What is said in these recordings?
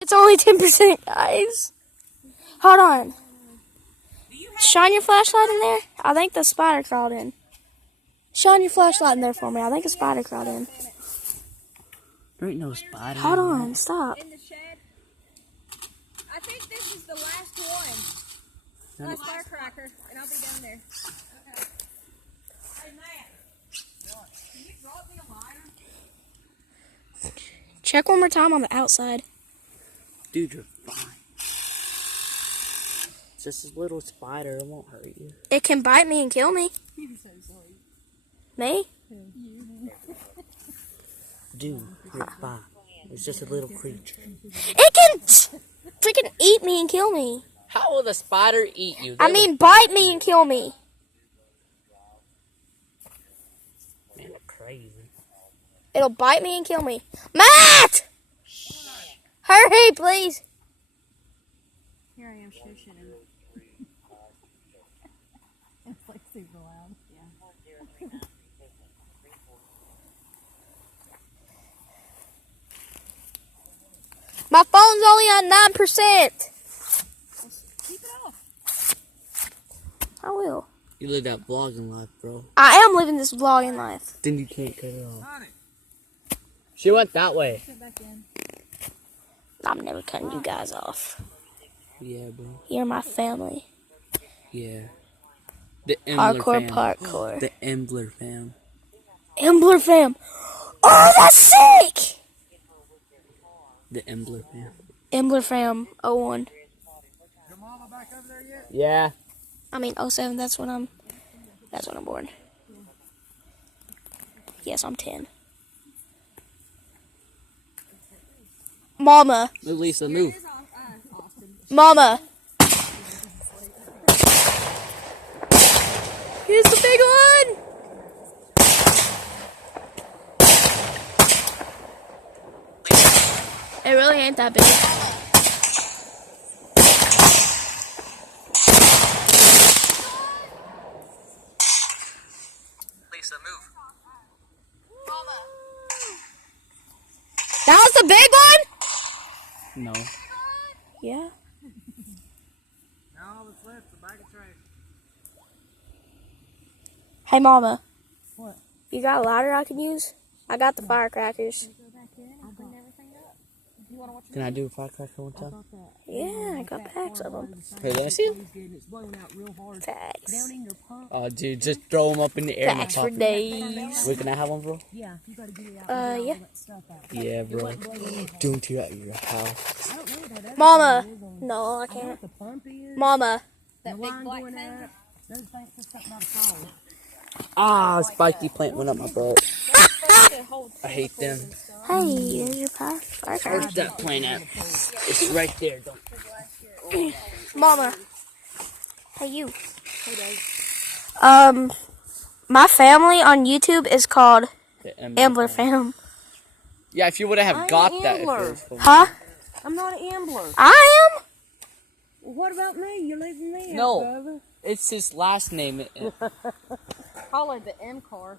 It's only 10%, guys. Hold on. Shine your flashlight in there. I think the spider crawled in. Shine your flashlight in there for me. I think a spider crawled in. There ain't no spider. Hold on. Stop. In the shed. I think this is the last one. Last firecracker, and I'll be down there. Okay. Hey, Matt. Can you drop me a lighter? Check one more time on the outside. Dude, you're fine. It's just a little spider. It won't hurt you. It can bite me and kill me. You're so sorry. Me? Dude, you're fine. It's just a little creature. It can freaking eat me and kill me. How will the spider eat you? I mean, bite me and kill me. Man, crazy. It'll bite me and kill me. Matt! Hurry, please. Here I am shushing him. It's like super loud. Yeah. My phone's only on 9%. Keep it off. I will. You live that vlogging life, bro. I am living this vlogging life. Then you can't cut it off. She went that way. Get back in. I'm never cutting you guys off. Yeah, bro. You're my family. Yeah. The Embler Hardcore fam. parkour. The Embler fam. Embler fam. Oh, that's sick! The Embler fam. Embler fam 01. Your mama back over there yet? Yeah. I mean 07, that's when I'm born. Yes, I'm 10. Mama. Move, Lisa, move. Mama. Here's the big one. It really ain't that big. Lisa, move. That was the big one? No. Yeah. Now all that's left is a bag of trash. Hey, Mama. What? You got a lighter I can use? I got the firecrackers. Go back in and clean everything up. You want to watch Can I do a firecracker one time? Yeah, I got packs of them. Hey, did I see him? It's blowing out real hard. Packs. Down in your pump. Oh, dude, just throw them up in the air and Packs pop for it. days. Wait, can I have one, bro? Yeah, you got to get it out. Yeah. That stuff out. Yeah, bro. Don't you out of your house. I don't know what that Mama. is on. No, I I know can't. what the pump is. Mama. The line going up. Those things just something about a phone. Ah, spiky plant went up my butt. I hate them. Hey, there's your firecrackers. Where's that plant at? It's right there. Don't. Mama. Hey, you. My family on YouTube is called The Ambler Fam. Yeah, if you would have got that. Huh? I'm not an Ambler. I am? Well, what about me? You're leaving me No. out, brother. It's his last name. Call it the M car.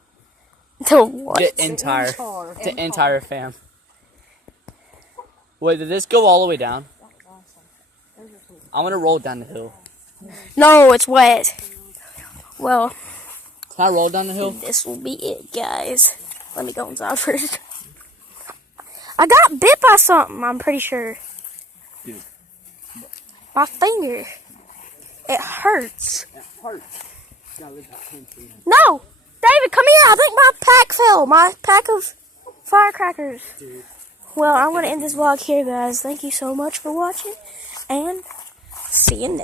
The what? The entire, car. the entire fam. Wait, did this go all the way down? I'm gonna roll down the hill. No, it's wet. Well, Can I roll down the hill? this will be it, guys. Let me go inside first. I got bit by something, I'm pretty sure. Dude. My finger. It hurts. It hurts. No! David, come here. I think my pack fell. My pack of firecrackers. Dude. Well, I'm going to end this vlog here, guys. Thank you so much for watching. And see you next.